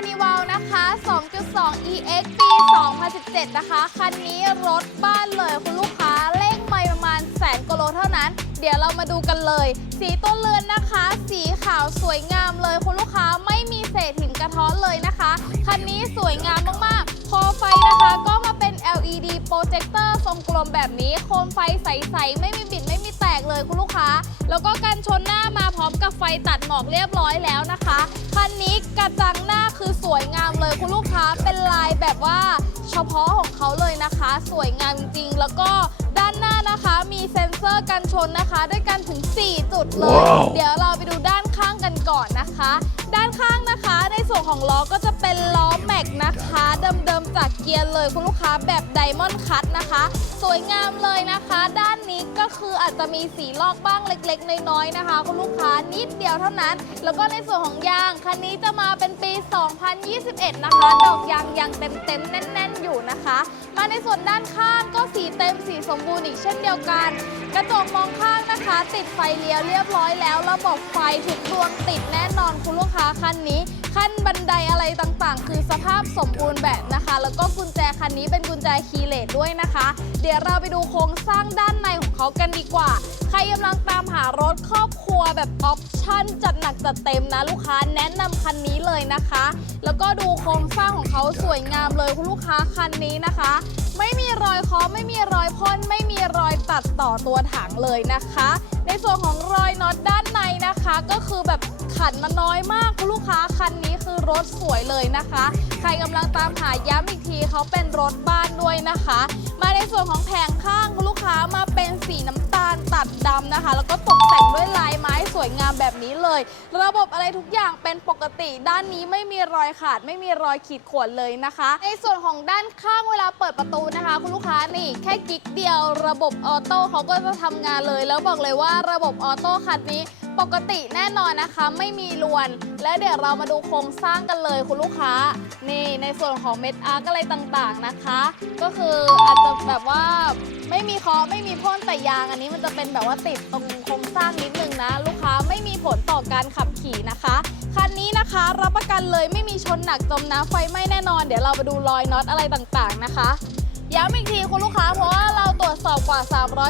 ยร์แกนแคนิวัลนะคะ 2.2 EX ปี 2017 นะคะ คันนี้รถบ้านเลยคุณลูกค้าเลขไม่ประมาณแสนกโลเท่านั้น เดี๋ยวเรามาดูกันเลย สีต้นเรือนนะคะ สีขาวสวยงามเลยคุณลูกค้าไม่มีเศษหินกระท้อนเลยนะคะ คันนี้สวยงามมากๆ พอไฟนะคะก็มาเป็น LED โปรเจคเตอร์ทรงกลมแบบนี้ โคมไฟใส ๆ ไม่มีบิดไม่มีแตกเลยคุณลูกค้า แล้วก็กันชนหน้ามาพร้อมกับไฟตัดหมอกเรียบร้อยแล้วนะคะ คันนี้กระจังหน้าคือสวยงามเลยคุณลูกค้าเป็นลายแบบว่า เฉพาะของเขาเลยนะคะ สวยงามจริงๆแล้วก็ด้านหน้านะคะมีเซ็นเซอร์กันชนนะคะ ด้วยกันถึง 4 จุดเลยเดี๋ยวเราไปดูด้านข้างกันก่อนนะคะ ด้านข้างนะคะในส่วนของล้อก็จะเป็นล้อแม็กนะคะเดิมๆจากเกียร์เลยคุณลูกค้าแบบไดมอนด์คัตนะคะ สวยงามเลยนะคะ ด้านนี้ก็คืออาจจะมีสีลอกบ้างเล็กๆ น้อยๆนะคะ คุณลูกค้า นิดเดียวเท่านั้น แล้วก็ในส่วนของยางคันนี้จะมาเป็นปี 2021 นะคะ ดอกยางยังเต็มๆแน่น ๆ อยู่นะคะ มาในส่วนด้านข้างก็สีเต็มสีสมบูรณ์อีกเช่นเดียวกัน กระจกมองข้างนะคะ ติดไฟเลี้ยวเรียบร้อยแล้วระบบไฟทุกดวงติดแน่นอนคุณลูกค้าคันนี้ขั้นบันไดอะไรต่างๆ คือสภาพสมบูรณ์แบบนะคะ แล้วก็กุญแจคันนี้เป็นกุญแจคีย์เลสด้วยนะคะ เดี๋ยวเราไปดูโครงสร้างด้านในของเขากันดีกว่า ใครกำลังตามหา จัดเต็มนะลูกค้าแนะนำคันนี้เลยนะคะ แล้วก็ดูโครงสร้างของเขาสวยงามเลยคุณลูกค้าคันนี้นะคะ ไม่มีรอยคอไม่มีรอยพ่นไม่มีรอยตัดต่อตัวถังเลยนะคะ ในส่วนของรอยน็อตด้านในนะคะ ก็คือแบบขันมาน้อยมากคุณลูกค้าคันนี้คือรถสวยเลยนะคะ ใครกำลังตามหาย้ำอีกทีเขาเป็นรถบ้านด้วยนะคะ มาในส่วนของแผงข้างคุณลูกค้ามาเป็นสีน้ำตาลตัดดำนะคะ แล้วก็ตกแต่งด้วยลาย สวยงามแบบนี้เลย ระบบอะไรทุกอย่างเป็นปกติ ด้านนี้ไม่มีรอยขาด ไม่มีรอยขีดข่วนเลยนะคะ ในส่วนของด้านข้างเวลาเปิดประตูนะคะ คุณลูกค้านี่แค่กิ๊กเดียว ระบบออโต้เขาก็จะทำงานเลย แล้วบอกเลยว่าระบบออโต้คันนี้ ปกติแน่นอนนะคะไม่มีรวน และเดี๋ยวเรามาดูโครงสร้างกันเลยคุณลูกค้า นี่ในส่วนของเม็ดอาร์กอะไรต่างๆนะคะ ก็คืออาจจะแบบว่าไม่มีคอไม่มีพ่นแต่ยางอันนี้มันจะเป็นแบบว่าติดตรงโครงสร้างนิดนึงนะ ลูกค้าไม่มีผลต่อการขับขี่นะคะคันนี้นะคะรับประกันเลยไม่มีชนหนักจมน้ำไฟไหม้แน่นอน เดี๋ยวเรามาดูรอยน็อตอะไรต่างๆนะคะ ย้ำอีกทีคุณลูกค้าเพราะว่าเราตรวจสอบกว่า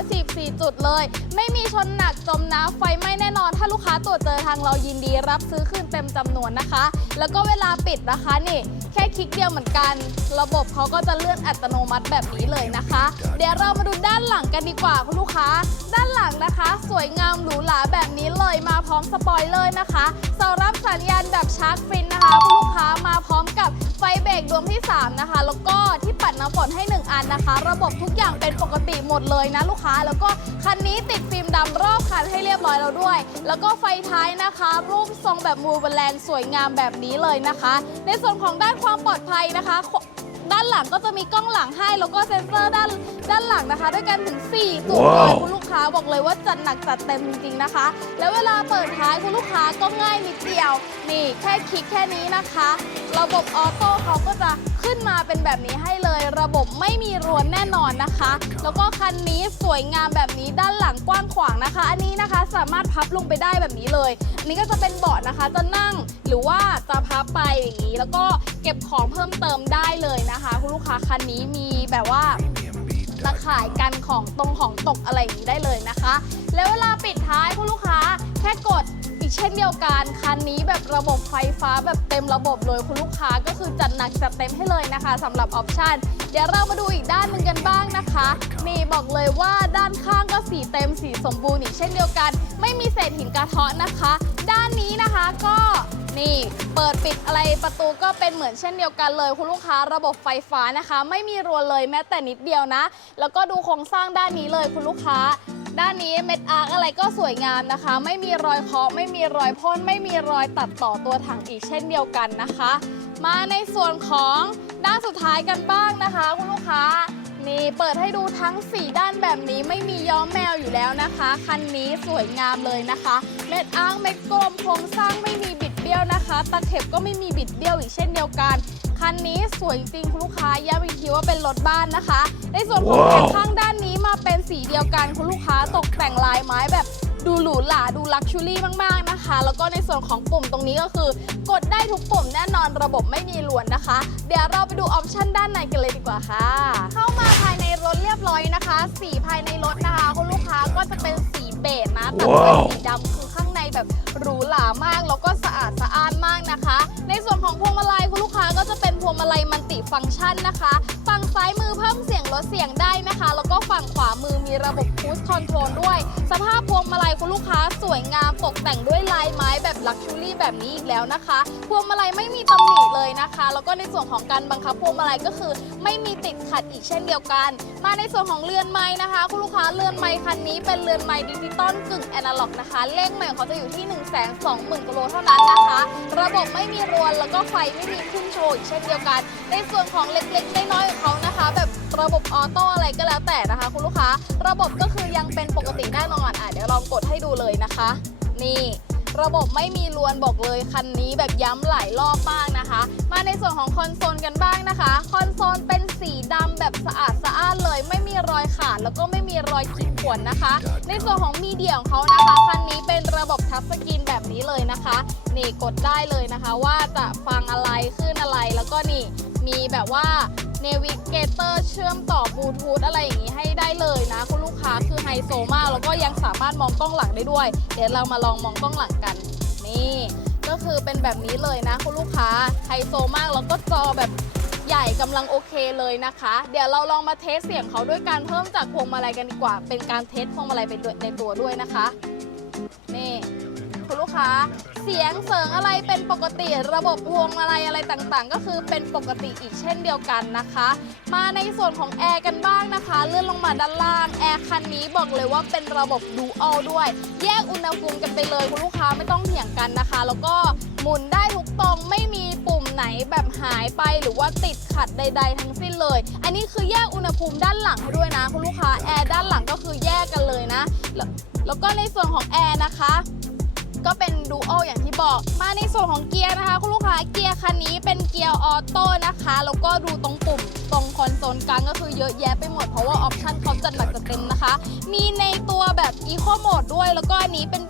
314 จุดเลย ไม่มีชนหนักจมน้ำไฟไหม้แน่นอน ถ้าลูกค้าตรวจเจอทางเรายินดีรับซื้อคืนเต็มจำนวนนะคะ แล้วก็เวลาปิดนะคะนี่ แค่คลิกเดียวเหมือนกัน ระบบเขาก็จะเลื่อนอัตโนมัติแบบนี้เลยนะคะ เดี๋ยวเรามาดูด้าน หลังกันดีกว่าคุณลูกค้า ด้านหลังนะคะ สวยงามหรูหราแบบนี้เลยมาพร้อมสปอยเลอร์นะคะสำหรับสัญญาณแบบชาร์จฟินนะคะ คุณลูกค้ามาพร้อมกับไฟเบรกดวงที่ 3 นะคะ แล้วก็ที่ปัดน้ำฝนให้ 1 อันนะคะ ระบบทุกอย่างเป็นปกติหมดเลยนะลูกค้า แล้วก็คันนี้ติดฟิล์มดำรอบคันให้เรียบร้อยแล้วด้วย แล้วก็ไฟท้ายนะคะ รูปทรงแบบมูเบลนสวยงามแบบนี้เลยนะคะ ในส่วนของด้านความปลอดภัยนะคะด้านหลังก็จะมีกล้องหลังให้ แล้วก็เซ็นเซอร์ด้านานหลังนะคะ ด้วยกันถึง 4 จุดเลย คุณลูกค้าบอกเลยว่าจัดหนักจัดเต็มจริงๆนะคะ แล้วเวลาเปิดท้ายคุณลูกค้าก็ง่ายนิดเดียว นี่แค่คลิกแค่นี้นะคะ ระบบออโต้เขาก็จะขึ้นมาเป็นแบบนี้ให้เลย ระบบไม่มีรวนแน่นอนนะคะ แล้วก็คันนี้สวยงามแบบนี้ด้านหลังกว้างขวางนะคะ อันนี้นะคะสามารถพับลงไปได้แบบนี้เลย อันนี้ก็จะเป็นเบาะนะคะจะนั่งหรือว่าจะพับไปอย่างนี้ แล้วก็เก็บของเพิ่มเติมได้เลยนะคะ คุณลูกค้าคันนี้มีแบบว่า ตะข่ายกันของตรงของตกอะไรอย่างนี้ได้เลยนะคะ แล้วเวลาปิดท้ายคุณลูกค้าแค่กดอีกเช่นเดียวกันคันนี้แบบระบบไฟฟ้าแบบเต็มระบบเลยคุณลูกค้าก็คือจัดหนักจัดเต็มให้เลยนะคะสำหรับออปชั่น เดี๋ยวเรามาดูอีกด้านหนึ่งกันบ้างนะคะ นี่บอกเลยว่าด้านข้างก็สีเต็มสีสมบูรณ์อีกเช่นเดียวกัน ไม่มีเศษหินกระเทาะนะคะ ด้านนี้นะคะก็นี่เปิดปิดอะไรประตูก็เป็นเหมือนเช่นเดียวกันเลย คุณลูกค้าระบบไฟฟ้านะคะ ไม่มีรัวเลยแม้แต่นิดเดียวนะ แล้วก็ดูโครงสร้างด้านนี้เลยคุณลูกค้า ด้านนี้เม็ดอาร์คอะไรก็สวยงามนะคะ ไม่มีรอยเคาะไม่มีรอยพ่นไม่มีรอยตัดต่อตัวถังอีกเช่นเดียวกันนะคะ มาในส่วนของ ด้านสุดท้ายกันบ้างนะคะคุณลูกค้า นี่เปิดให้ดูทั้ง 4 ด้านแบบนี้ไม่มีย้อมแมวอยู่แล้วนะคะ คันนี้สวยงามเลยนะคะ เม็ดอ้าร์คเม็ดกลมโครงสร้างไม่มีบิดเบี้ยวนะคะตะเข็บก็ไม่มีบิดเบี้ยวอีกเช่นเดียวกันคันนี้สวยจริงคุณลูกค้าย้ำอีกทีว่าเป็นรถบ้านนะคะ ในส่วนของแผงข้างด้านนี้มาเป็นสีเดียวกันคุณลูกค้าตกแต่งลายไม้แบบ ดูหรูหราดูลักชัวรี่มากๆนะคะ แล้วก็ในส่วนของปุ่มตรงนี้ก็คือ กดได้ทุกปุ่มแน่นอนระบบไม่มีหลวนนะคะ เดี๋ยวเราไปดูออปชันด้านในกันเลยดีกว่าค่ะ เข้ามาภายในรถเรียบร้อยนะคะ สีภายในรถนะคะคุณลูกค้าก็จะเป็นสีเบจนะแต่เป็นสีดำคือข้างในแบบหรูหรามาก แล้วก็สะอาดสะอ้านมากนะคะ ในส่วนของพวงมาลัยคุณลูกค้าก็จะเป็นพวงมาลัยมันติฟังก์ชันนะคะ ฝั่งซ้ายมือเพิ่มเสียงลดเสียงได้นะคะ แล้วก็ฝั่งขวามือมีระบบคู e คอนโทรลด้วย สภาพพวงมาลัย คุณลูกค้าสวยงามตกแต่งด้วยลายไม้แบบลักชูรี่แบบนี้อีกแล้วนะคะ พวงมาลัยไม่มีตำหนิเลยนะคะ แล้วก็ในส่วนของการบังคับพวงมาลัยก็คือ ไม่มีติดขัดอีกเช่นเดียวกัน มาในส่วนของเรือนไม้นะคะ คุณลูกค้าเรือนไม้คันนี้เป็นเรือนไม้ดิจิตอลกึ่งแอนาล็อกนะคะ เลขใหม่ของเขาจะอยู่ที่ 1 2 0 0 0 0กิโลเท่านั้นนะคะ ระบบไม่มีรวนแล้วก็ไฟไม่มีขึ้นโชว์อีกเช่นเดียวกัน ในส่วนของเล็กๆน้อยๆของเขานะคะ แบบระบบออโต้อะไรก็แล้วแต่นะคะ คุณลูกค้า ระบบก็คือยังเป็นปกติแน่นอนอะเดี๋ยวลองกดให้ดูเลยนะคะ นี่ ระบบไม่มีรวนบอกเลยคันนี้แบบย้ำหลายรอบมากนะคะ มาในส่วนของคอนโซลกันบ้างนะคะ คอนโซลเป็นสีดำแบบสะอาดสะอ้านเลย ไม่มีรอยขาดแล้วก็ไม่มีรอยขีดข่วนนะคะ ในส่วนของมีเดียของเขานะคะคันนี้เป็นระบบทัชสกรีนแบบนี้เลยนะคะ นี่กดได้เลยนะคะ ว่าจะฟังอะไรขึ้นอะไรแล้วก็นี่ มีแบบว่าเนวิเกเตอร์เชื่อมต่อบลูทูธอะไรอย่างนี้ให้ได้เลยนะ คุณลูกค้าคือไฮโซมาก แล้วก็ยังสามารถมองกล้องหลังได้ด้วย เดี๋ยวเรามาลองมองกล้องหลังกัน นี่ ก็คือเป็นแบบนี้เลยนะ คุณลูกค้าไฮโซมากแล้วก็จอแบบใหญ่กำลังโอเคเลยนะคะ เดี๋ยวเราลองมาเทสเสียงเขาด้วยการเพิ่มจากพวงมาลัยกันดีกว่า เป็นการเทสพวงมาลัยไปด้วในตัวด้วยนะคะนี่ คุณลูกค้า เสียงเสริงอะไรเป็นปกติ ระบบพวงมาลัยอะไรต่างๆ ก็คือเป็นปกติอีกเช่นเดียวกันนะคะ มาในส่วนของแอร์กันบ้างนะคะเลื่อนลงมาด้านล่างแอร์คันนี้บอกเลยว่าเป็นระบบดูอัลด้วย แยกอุณหภูมิกันไปเลยคุณลูกค้าไม่ต้องเถียงกันนะคะ แล้วก็หมุนได้ทุกตรงไม่มีปุ่มไหนแบบหายไปหรือว่าติดขัดใด ๆ ทั้งสิ้นเลย อันนี้คือแยกอุณหภูมิด้านหลังให้ด้วยนะ คุณลูกค้าแอร์ด้านหลังก็คือแยกกันเลยนะ แล้วแล้วก็ในส่วนของแอร์นะคะ ก็เป็นดูโออย่างที่บอก มาในส่วนของเกียร์นะคะ คุณลูกค้าเกียร์คันนี้เป็นเกียร์ออโต้นะคะ แล้วก็ดูตรงปุ่มตรงคอนโซลกลางก็คือเยอะแยะไปหมดเพราะว่าออปชันเขาจัดหนักจัดเต็มนะคะ มีในตัวแบบอีโคโหมดด้วย แล้วก็อันนี้เป็น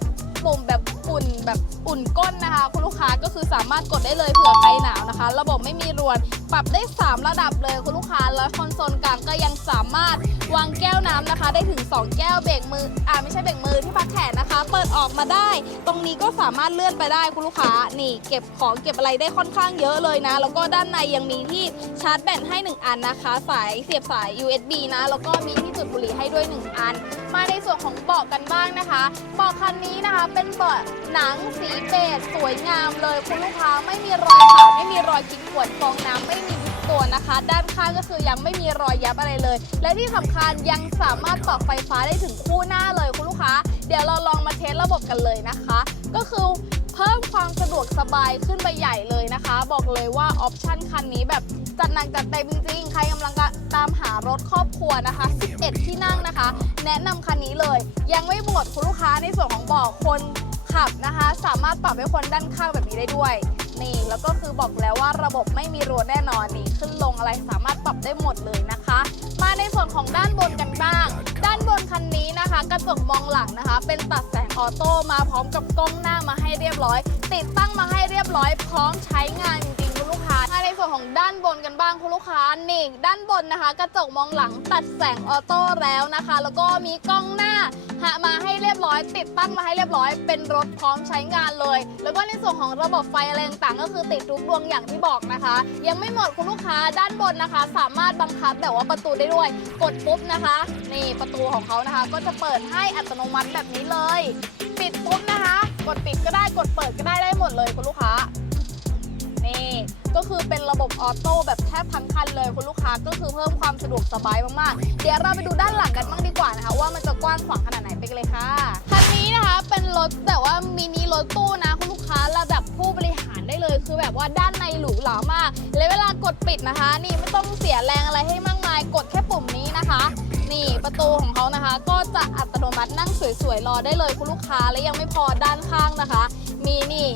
ปุ่มแบบอุ่นแบบอุ่นก้นนะคะ คุณลูกค้าก็คือสามารถกดได้เลยเผื่อใครหนาวนะคะ ระบบไม่มีรวน ปรับได้ 3 ระดับเลยคุณลูกค้าแล้วคอนโซลกลางก็ยังสามารถวางแก้ว นะคะ ได้ถึง 2 แก้วเบรกมืออ่าไม่ใช่เบรกมือที่พักแขนนะคะ เปิดออกมาได้ ตรงนี้ก็สามารถเลื่อนไปได้คุณลูกค้านี่เก็บของเก็บอะไรได้ค่อนข้างเยอะเลยนะ แล้วก็ด้านในยังมีที่ชาร์จแบตให้ 1 อันนะคะ สายเสียบสาย USB นะ แล้วก็มีที่จุดบุหรี่ให้ด้วย 1 อัน มาในส่วนของเบาะกันบ้างนะคะเบาะคันนี้นะคะเป็นเบาะหนังสีเบจสวยงามเลยคุณลูกค้าไม่มีรอยขาดไม่มีรอยกินขวดฟองน้ำไม่มี บตัวนะคะ ด้านข้างก็คือยังไม่มีรอยยับอะไรเลย และที่สำคัญยังสามารถปรับไฟฟ้าได้ถึงคู่หน้าเลยคุณลูกค้า เดี๋ยวเราลองมาเทสระบบกันเลยนะคะ ก็คือเพิ่มความสะดวกสบายขึ้นไปใหญ่เลยนะคะ บอกเลยว่าออปชั่นคันนี้แบบจัดหนักจัดเต็มจริงๆ ใครกำลังตามหารถครอบครัวนะคะ 11 ที่นั่งนะคะ แนะนำคันนี้เลย ยังไม่หมดคุณลูกค้าในส่วนของเบาะคนขับนะคะ สามารถปรับให้คนด้านข้างแบบนี้ได้ด้วย นี่แล้วก็คือบอกแล้วว่าระบบไม่มีรัวแน่นอนนี่ขึ้นลงอะไรสามารถปรับได้หมดเลยนะคะ มาในส่วนของด้านบนกันบ้าง ด้านบนคันนี้นะคะ กระจกมองหลังนะคะ เป็นตัดแสงออโต้มาพร้อมกับกล้องหน้ามาให้เรียบร้อย ติดตั้งมาให้เรียบร้อย พร้อมใช้งานจริง ส่วนของด้านบนกันบ้างคุณลูกค้านี่ด้านบนนะคะ กระจกมองหลังตัดแสงออโต้แล้วนะคะ แล้วก็มีกล้องหน้าหามาให้เรียบร้อย ติดตั้งมาให้เรียบร้อย เป็นรถพร้อมใช้งานเลย แล้วก็ในส่วนของระบบไฟอะไรต่างๆก็คือติดทุกดวงอย่างที่บอกนะคะ ยังไม่หมดคุณลูกค้าด้านบนนะคะ สามารถบังคับแบบว่าประตูได้ด้วย กดปุ๊บนะคะ นี่ประตูของเขานะคะ ก็จะเปิดให้อัตโนมัติแบบนี้เลย ปิดปุ๊บนะคะ กดปิดก็ได้กดเปิดก็ได้ได้หมดเลยคุณลูกค้า ก็คือเป็นระบบออโต้แบบแทบทั้งคันเลยคุณลูกค้าก็คือเพิ่มความสะดวกสบายมากๆ เดี๋ยวเราไปดูด้านหลังกันบ้างดีกว่านะคะ ว่ามันจะกว้างขวางขนาดไหนไปกันเลยค่ะคันนี้นะคะเป็นรถแต่ว่ามินิรถตู้นะคุณลูกค้าระดับผู้บริหารได้เลย คือแบบว่าด้านในหรูหรามาก และเวลากดปิดนะคะ นี่ไม่ต้องเสียแรงอะไรให้มากมาย กดแค่ปุ่มนี้นะคะนี่ประตูของเขานะคะ ก็จะอัตโนมัตินั่งสวยๆรอได้เลยคุณลูกค้าและยังไม่พอด้านข้างนะคะ มีนี่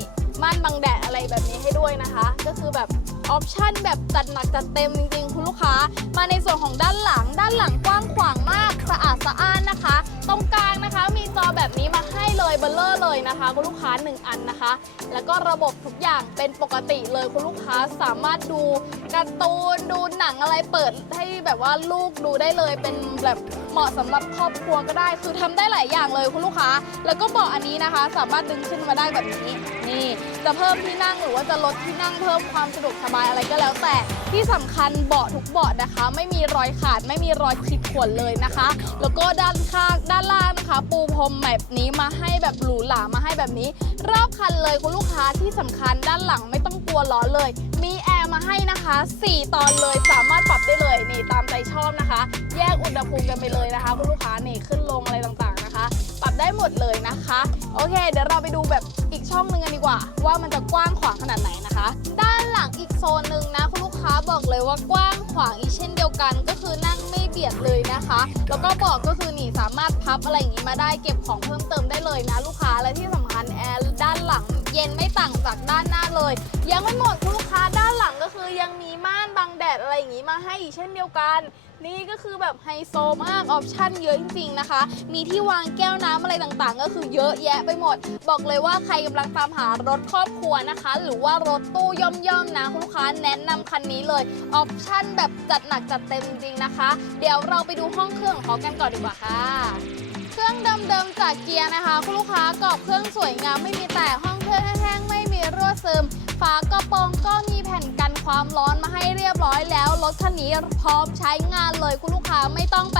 ม่านบังแดดอะไรแบบนี้ให้ด้วยนะคะ ก็คือแบบออปชั่นแบบจัดหนักจัดเต็มจริงๆ คุณลูกค้า มาในส่วนของด้านหลัง ด้านหลังกว้างขวางมากสะอาดสะอ้านนะคะ ตรงกลางนะคะมีจอแบบนี้มาให้เลยเบลเลอร์เลยนะคะ คุณลูกค้า 1 อันนะคะ แล้วก็ระบบทุกอย่างเป็นปกติเลยคุณลูกค้าสามารถดูการ์ตูนดูหนังอะไรเปิดให้แบบว่าลูกดูได้เลยเป็นแบบเหมาะสำหรับครอบครัวก็ได้ คือทำได้หลายอย่างเลยคุณลูกค้า แล้วก็เบาะอันนี้นะคะ สามารถดึงขึ้นมาได้แบบนี้ นี่ จะเพิ่มที่นั่งหรือว่าจะลดที่นั่งเพิ่มความสะดวกสบายอะไรก็แล้วแต่ที่สำคัญเบาะทุกเบาะนะคะ ไม่มีรอยขาดไม่มีรอยขีดข่วนเลยนะคะ แล้วก็ด้านข้างด้านล่างนะคะ ปูพรมแบบนี้มาให้แบบหรูหรามาให้แบบนี้ รอบคันเลยคุณลูกค้าที่สำคัญด้านหลังไม่ต้องกลัวร้อนเลย มีแอร์มาให้นะคะ 4 ตอนเลยสามารถปรับได้เลยนี่ตามใจชอบนะคะ แยกอุณหภูมิกันไปเลยนะคะคุณลูกค้านี่ขึ้นลงอะไรต่างๆนะคะ ปรับได้หมดเลยนะคะ โอเค เดี๋ยวเราไปดูแบบ ช่องหนึ่งกันดีกว่า ว่ามันจะกว้างขวางขนาดไหนนะคะ ด้านหลังอีกโซนหนึ่งนะคุณลูกค้าบอกเลยว่ากว้างขวางอีกเช่นเดียวกัน ก็คือนั่งไม่เบียดเลยนะคะ แล้วก็บอกก็คือนี่สามารถพับอะไรอย่างนี้มาได้เก็บของเพิ่มเติมได้เลยนะ ลูกค้าและที่สำคัญแอร์ด้านหลังเย็นไม่ต่างจากด้านหน้าเลย ยังไม่หมด เช่นเดียวกัน นี่ก็คือแบบไฮโซมาก ออปชั่นเยอะจริงๆนะคะ มีที่วางแก้วน้ำอะไรต่างๆ ก็คือเยอะแยะไปหมด บอกเลยว่าใครกำลังตามหารถครอบครัวนะคะ หรือว่ารถตู้ย่อมๆนะคุณลูกค้าแนะนำคันนี้เลย ออปชั่นแบบจัดหนักจัดเต็มจริงๆนะคะ เดี๋ยวเราไปดูห้องเครื่องของเขากันก่อนดีกว่าค่ะ เครื่องเดิมๆจากเกียร์นะคะ คุณลูกค้ากรอบเครื่องสวยงามไม่มีแตกห้องเครื่องแห้งๆไม่มีรั่วซึมฝากระโปรงก็มีแผ่นกันความร้อน อยแล้วรถคันนี้พร้อมใช้งานเลยคุณลูกค้าไม่ต้องไป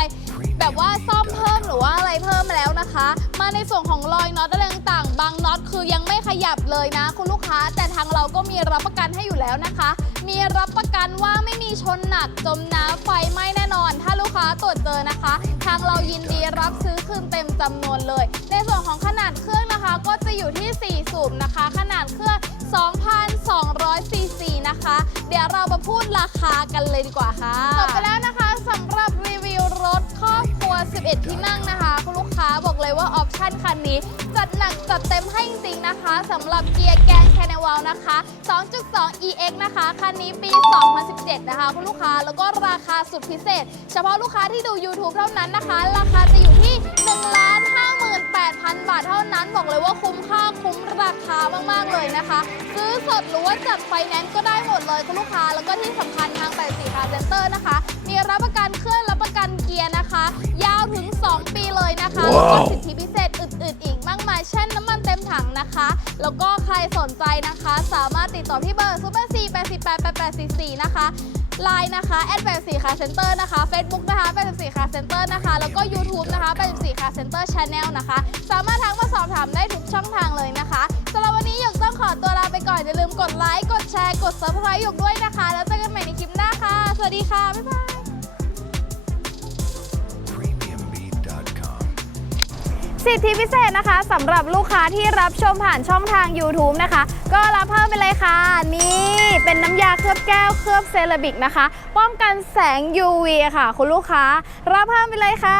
แบบว่าซ่อมเพิ่มหรือว่าอะไรเพิ่มแล้วนะคะ มาในส่วนของรอยน็อตอะไรต่างๆ บางน็อตคือยังไม่ขยับเลยนะ คุณลูกค้าแต่ทางเราก็มีรับประกันให้อยู่แล้วนะคะ มีรับประกันว่าไม่มีชนหนักจมน้ำไฟไหม้แน่นอน ถ้าลูกค้าตรวจเจอนะคะ ทางเรายินดีรับซื้อคืนเต็มจำนวนเลย ในส่วนของขนาดเครื่องนะคะ ก็จะอยู่ที่ 4 สูบนะคะ ขนาดเครื่อง 2,200ซีซีนะคะ เดี๋ยวเรามาพูดราคากันเลยดีกว่าค่ะจบไปแล้วนะคะสำหรับรีวิวรถ 11 ที่นั่งนะคะ คุณลูกค้าบอกเลยว่าออปชั่นคันนี้ จัดหนักจัดเต็มให้จริงๆนะคะสำหรับเกียร์แกนแคเนวลนะคะ 2.2 EX นะคะ คันนี้ปี 2017 นะคะ คุณลูกค้าแล้วก็ราคาสุดพิเศษ เฉพาะลูกค้าที่ดู YouTube เท่านั้นนะคะ ราคาจะอยู่ที่1 58,000 บาทเท่านั้น บอกเลยว่าคุ้มค่าคุ้มราคามากๆเลยนะคะ ซื้อสดหรือว่าจัดไฟแนนซ์ก็ได้หมดเลยคุณลูกค้าแล้วก็ที่สำคัญทาง84คาร์เซ็นเตอร์นะคะ มีรับประกันเครื่องรับประกันเกียร์นะคะ ปีเลยนะคะ แล้วก็สิทธิพิเศษอื่นๆ อีกมากมาย เช่นน้ำมันเต็มถังนะคะ แล้วก็ใครสนใจนะคะ สามารถติดต่อที่เบอร์0 4 8 8 8 8 4 4นะคะไลน์นะคะแอด84คาร์เซ็นเตอร์นะคะ Facebook นะคะ84คาร์เซ็นเตอร์นะคะ แล้วก็ YouTube นะคะ84คาร์เซ็นเตอร์ชาแนลนะคะ สามารถทักมาสอบถามได้ทุกช่องทางเลยนะคะสำหรับวันนี้หยกต้องขอตัวลาไปก่อน อย่าลืมกดไลค์ กดแชร์ กด subscribe หยกด้วยนะคะ แล้วเจอกันใหม่ในคลิปหน้าค่ะ สวัสดีค่ะ บ๊ายบาย สิทธิพิเศษนะคะสำหรับลูกค้าที่รับชมผ่านช่องทาง YouTube นะคะ ก็รับเพิ่มไปเลยค่ะ นี่เป็นน้ำยาเคลือบแก้วเคลือบเซรามิกนะคะ ป้องกันแสง UV ค่ะ คุณลูกค้า รับเพิ่มไปเลยค่ะ